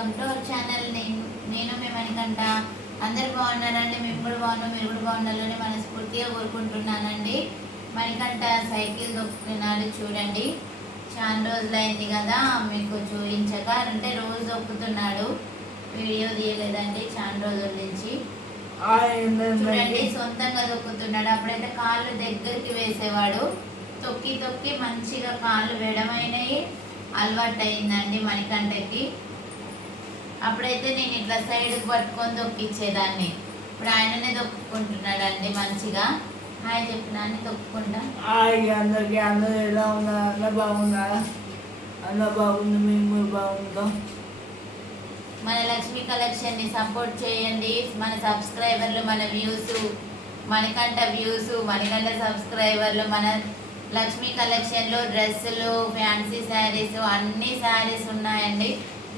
Welcome to our channel నేను నేను మీ మణికంట అందరు బాగున్నారండి మేము కూడా బాగున్నాం మీరు కూడా బాగుండాలని మనస్ఫూర్తిగా కోరుకుంటున్నానండి. మణికంట సైకిల్ దొక్కుతున్నాడు చూడండి. చాలా రోజులైంది కదా మీకు చూపించక అంటే రోజు దొక్కుతున్నాడు. వీడియో తీయలేదండి చాలా రోజుల నుంచి. చూడండి సొంతంగా దొక్కుతున్నాడు. అప్పుడైతే కాళ్ళు దగ్గరికి వేసేవాడు. తొక్కి తొక్కి మంచిగా కాళ్ళు వెడమైనవి అలవాటు అయిందండి మణికంటకి అప్పుడైతే నేను ఇట్లా సైడ్కి పట్టుకొని దొక్కిచ్చేదాన్ని ఇప్పుడు ఆయననే దొక్కుకుంటున్నాడు అండి మంచిగా. హాయ్ చెప్పినాన్ని తొక్కుకుంటా? హాయ్ అందరికి. అందరూ ఎలా ఉన్నారు? బాగున్నారా? అన్న బాగుంది మేము బాగుంటాం మన లక్ష్మీ కలెక్షన్ని సపోర్ట్ చేయండి. మన సబ్స్క్రైబర్లు మన వ్యూస్ మనకంట వ్యూస్ మనకంట సబ్స్క్రైబర్లు మన లక్ష్మీ కలెక్షన్లో డ్రెస్సులు ఫ్యాన్సీ శారీస్ అన్ని శారీస్ ఉన్నాయండి.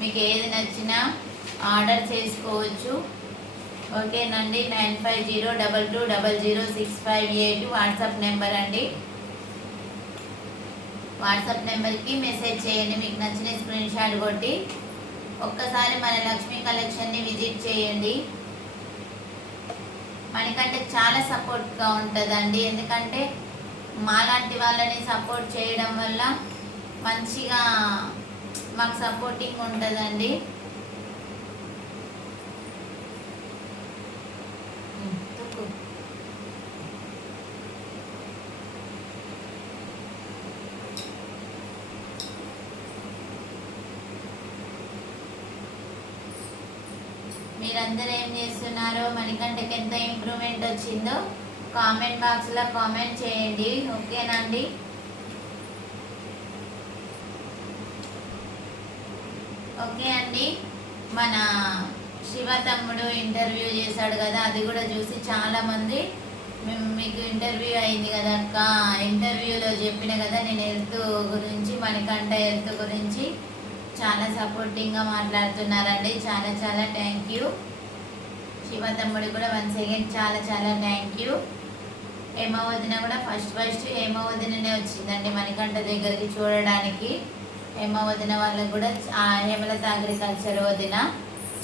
మీకు ఏది నచ్చినా ఆర్డర్ చేసుకోవచ్చు. ఓకేనండి nine five zero double two double zero six five eight WhatsApp number అండి. వాట్సాప్ నెంబర్కి మెసేజ్ చేయండి మీకు నచ్చిన స్క్రీన్ షాట్ కొట్టి. ఒక్కసారి మన లక్ష్మీ కలెక్షన్ని విజిట్ చేయండి. మనకంటే చాలా సపోర్ట్గా ఉంటుందండి. ఎందుకంటే మాలాంటి వాళ్ళని సపోర్ట్ చేయడం వల్ల మంచిగా మాకు సపోర్టింగ్ ఉంటుందండి. మీరందరూ ఏం చేస్తున్నారో మణికంటకి ఎంత ఇంప్రూవ్మెంట్ వచ్చిందో కామెంట్ బాక్స్లో కామెంట్ చేయండి. ఓకేనండి ఓకే అండి. మన శివ తమ్ముడు ఇంటర్వ్యూ చేశాడు కదా అది కూడా చూసి చాలామంది మేము మీకు ఇంటర్వ్యూ అయింది కదా అక్క ఇంటర్వ్యూలో చెప్పిన కదా నేను హెల్త్ గురించి మణికంఠ హెల్త్ గురించి చాలా సపోర్టింగ్గా మాట్లాడుతున్నారండి. చాలా చాలా థ్యాంక్ యూ శివ తమ్ముడు కూడా వన్ సెకండ్ చాలా చాలా థ్యాంక్ యూ హేమవదిన కూడా ఫస్ట్ ఫస్ట్ హేమవదిననే వచ్చిందండి మణికంఠ దగ్గరికి చూడడానికి. హేమ వదిన వాళ్ళకు కూడా హేమలత అగ్రికల్చర్ వదిన.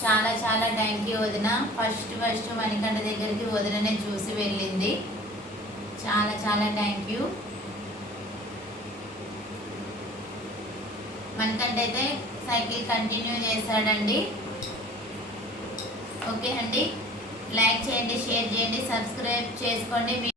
చాలా చాలా థ్యాంక్ యూ వదిన. ఫస్ట్ ఫస్ట్ మణికంఠ దగ్గరికి వదిననే చూసి వెళ్ళింది. చాలా చాలా థ్యాంక్ యూ మణికంఠ అయితే సైకిల్ కంటిన్యూ చేశాడండి. ఓకే అండి. లైక్ చేయండి షేర్ చేయండి సబ్స్క్రైబ్ చేసుకోండి.